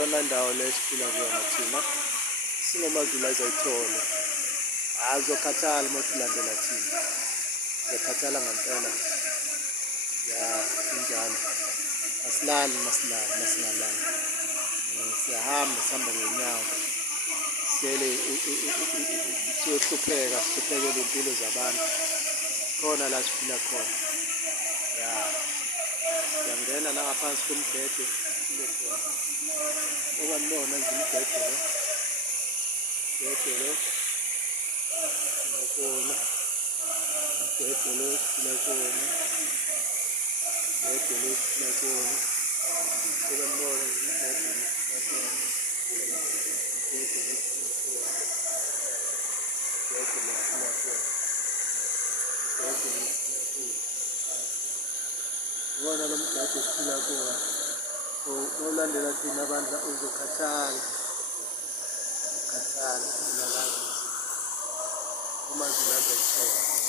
iyona ndawo le esiphila kuyona thina singomaZulu azayithole. Azokhathala uma ulandela thina, uzokhathala ngempela. Ya kunjalo, asilali masingalali, siyahamba ngeenyawo, siyohlupheka, sihluphekele iy'mpilo zabantu khona la siphila khona. Ya siyangena nangaphansi komgede siphile khona. Ngoba nibona nje umgede lo, umgede lo siphila khona, umgede lo siphila khona, umgede lo siphila khona. Ngoba nibona nje umgede lo siphila khona, umgede lo siphila khona, umgede lo siphila khona, umgede lo siphila khona. Iwona lo mgede esiphila kuwona. So nolandela thina bandla uzokhathala, ukhathala, umaZulu azayithola.